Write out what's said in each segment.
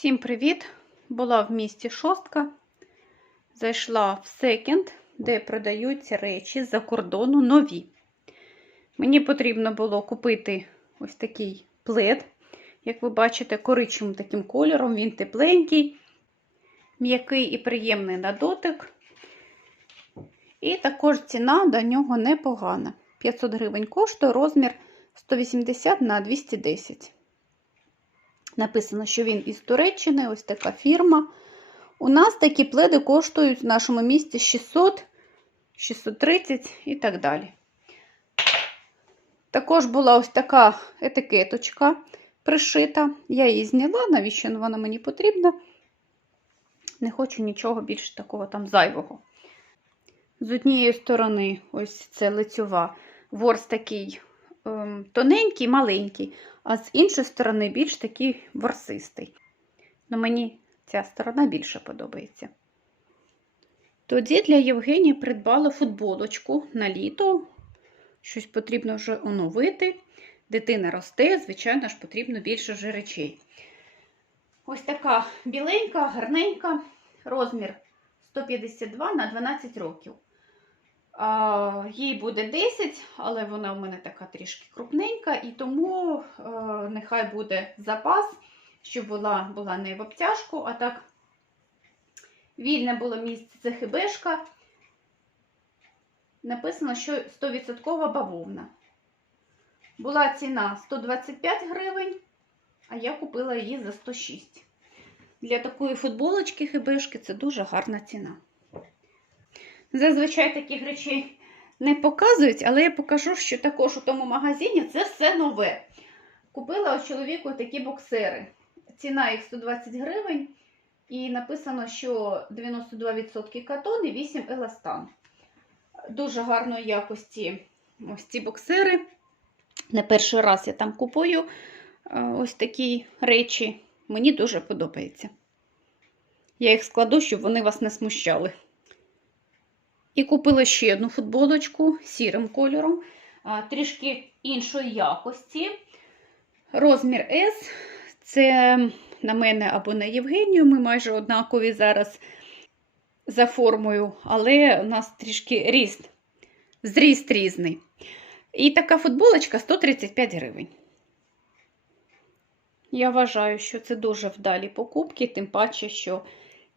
Всім привіт! Була в місті Шостка. Зайшла в секонд, де продаються речі з-за кордону нові. Мені потрібно було купити ось такий плед. Як ви бачите, коричневим таким кольором. Він тепленький, м'який і приємний на дотик. І також ціна до нього непогана. 500 гривень коштує розмір 180 на 210. Написано, що він із Туреччини, ось така фірма. У нас такі пледи коштують в нашому місті 600, 630 і так далі. Також була ось така етикеточка пришита. Я її зняла, навіщо вона мені потрібна. Не хочу нічого більше такого там зайвого. З однієї сторони, ось це лицьова, ворс такий тоненький, маленький, а з іншої сторони більш такий ворсистий. Ну, мені ця сторона більше подобається. Тоді для Євгенії придбала футболочку на літо. Щось потрібно вже оновити. Дитина росте, звичайно ж, потрібно більше вже речей. Ось така біленька, гарненька, розмір 152 на 12 років. Їй буде 10, але вона у мене така трішки крупненька, і тому е, нехай буде запас, щоб була, була не в обтяжку, а так вільне було місце це хибешка. Написано, що 100% бавовна. Була ціна 125 гривень, а я купила її за 106. Для такої футболочки хибешки це дуже гарна ціна. Зазвичай таких речей не показують, але я покажу, що також у тому магазині це все нове. Купила у чоловіку такі боксери. Ціна їх 120 гривень. І написано, що 92% катон і 8 еластан. Дуже гарної якості ось ці боксери. Не перший раз я там купую ось такі речі. Мені дуже подобається. Я їх складу, щоб вони вас не смущали. І купила ще одну футболочку сірим кольором, трішки іншої якості. Розмір S. Це на мене або на Євгенію. Ми майже однакові зараз за формою, але у нас трішки ріст, зріст різний. І така футболочка 135 гривень. Я вважаю, що це дуже вдалі покупки, тим паче, що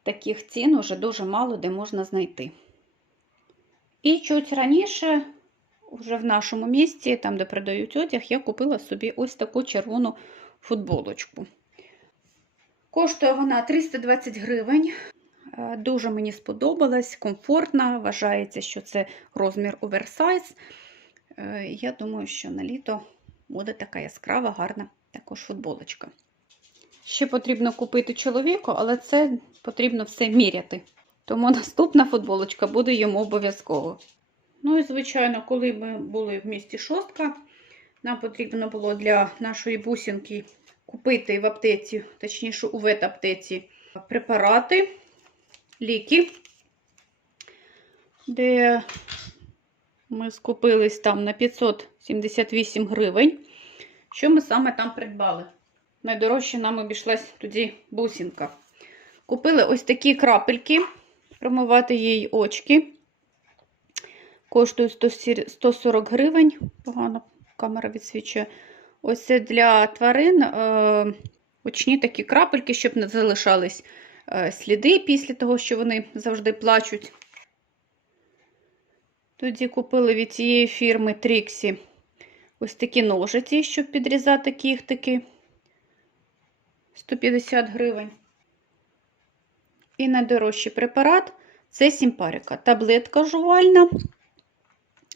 таких цін уже дуже мало де можна знайти. І чуть раніше, вже в нашому місті, там, де продають одяг, я купила собі ось таку червону футболочку. Коштує вона 320 гривень. Дуже мені сподобалась, комфортна. Вважається, що це розмір оверсайз. Я думаю, що на літо буде така яскрава, гарна також футболочка. Ще потрібно купити чоловіку, але це потрібно все міряти. Тому наступна футболочка буде йому обов'язково. Ну і, звичайно, коли ми були в місті Шостка, нам потрібно було для нашої бусинки купити в аптеці, точніше, у ветаптеці, препарати, ліки, де ми скупились там на 578 гривень. Що ми саме там придбали? Найдорожче нам обійшлась тоді бусинка. Купили ось такі крапельки промивати їй очки. Коштує 140 гривень. Погано камера відсвічує. Ось це для тварин е, очні такі крапельки, щоб не залишались е, сліди після того, що вони завжди плачуть. Тоді купили від цієї фірми Тріксі ось такі ножиці, щоб підрізати кіхтики. 150 гривень. І найдорожчий препарат це сімпарика. Таблетка жувальна,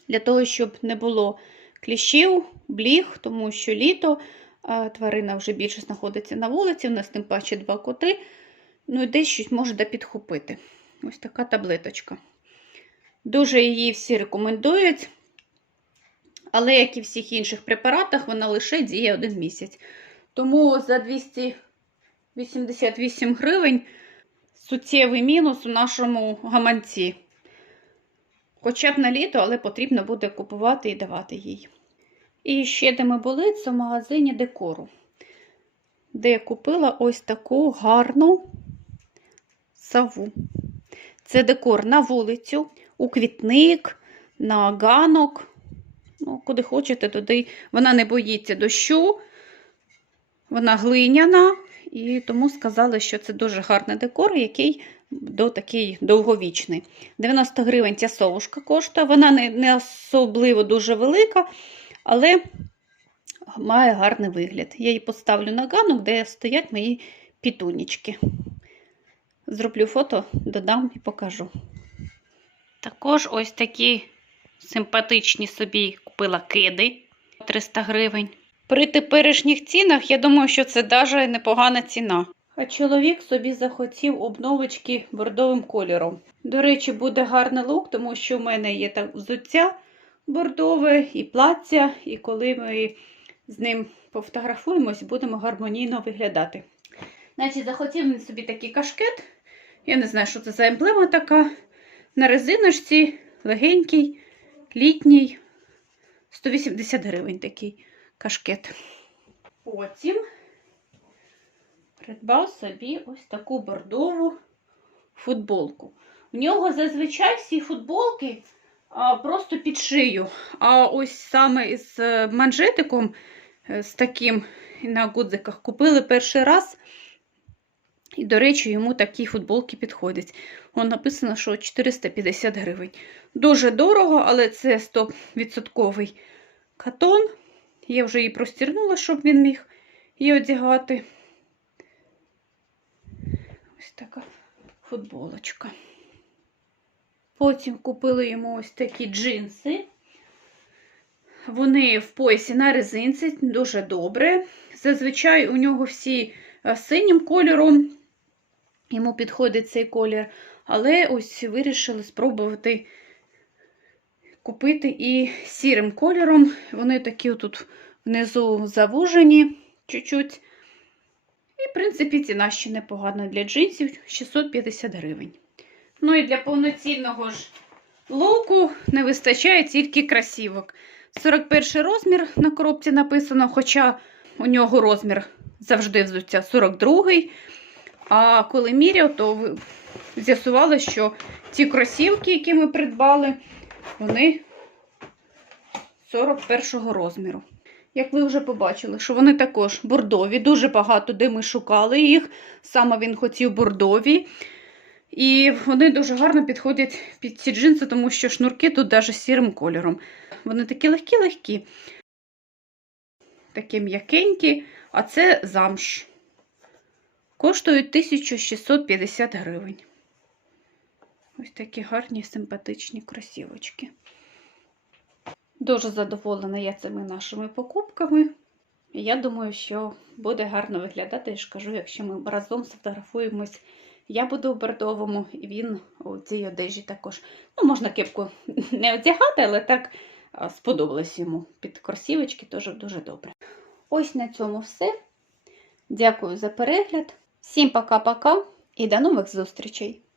для того, щоб не було кліщів, бліг, тому що літо тварина вже більше знаходиться на вулиці, у нас тим паче два коти. Ну і десь щось може підхопити. Ось така таблеточка. Дуже її всі рекомендують. Але, як і в всіх інших препаратах, вона лише діє один місяць. Тому за 288 гривень суттєвий мінус у нашому гаманці. Хоча б на літо, але потрібно буде купувати і давати їй. І ще де ми були, це в магазині декору. де я купила ось таку гарну саву. Це декор на вулицю, у квітник, на ганок. Ну, куди хочете, туди. Вона не боїться дощу, вона глиняна, і тому сказали, що це дуже гарний декор, який до такий довговічний. 90 гривень ця совушка коштує. Вона не, не особливо дуже велика, але має гарний вигляд. Я її поставлю на ганок, де стоять мої пітунічки. Зроблю фото, додам і покажу. Також ось такі симпатичні собі купила киди 300 гривень. При теперішніх цінах, я думаю, що це навіть непогана ціна. А чоловік собі захотів обновочки бордовим кольором. До речі, буде гарний лук, тому що в мене є так взуття бордове і плаття, і коли ми з ним пофотографуємось, будемо гармонійно виглядати. Значить, захотів він собі такий кашкет. Я не знаю, що це за емблема така. На резиночці легенький, літній, 180 гривень такий кашкет. Потім придбав собі ось таку бордову футболку. В нього зазвичай всі футболки а, просто під шию. А ось саме із е, манжетиком, е, з таким на гудзиках, купили перший раз. І, до речі, йому такі футболки підходять. Вон написано, що 450 гривень. Дуже дорого, але це 100% катон. Я вже її простірнула, щоб він міг її одягати. Ось така футболочка. Потім купили йому ось такі джинси. Вони в поясі на резинці, дуже добре. Зазвичай у нього всі е, синім кольором, йому підходить цей колір. Але ось вирішили спробувати купити і сірим кольором. Вони такі тут внизу завужені чуть-чуть. І, в принципі, ціна ще непогана для джинсів 650 гривень. Ну і для повноцінного ж луку не вистачає тільки красівок. 41 розмір на коробці написано, хоча у нього розмір завжди взуття 42 А коли міряв, то з'ясували, що ті кросівки, які ми придбали, вони 41 розміру. Як ви вже побачили, що вони також бордові, дуже багато де ми шукали їх. Саме він хотів бордові. І вони дуже гарно підходять під ці джинси, тому що шнурки тут навіть сірим кольором. Вони такі легкі-легкі, такі м'якенькі, а це замш. Коштують 1650 гривень. Ось такі гарні, симпатичні кросівочки. Дуже задоволена я цими нашими покупками. Я думаю, що буде гарно виглядати, я ж кажу, якщо ми разом сфотографуємось. Я буду в бордовому, і він у цій одежі також. Ну, можна кепку не одягати, але так сподобалось йому. Під кросівочки теж дуже добре. Ось на цьому все. Дякую за перегляд. Всім пока-пока і до нових зустрічей!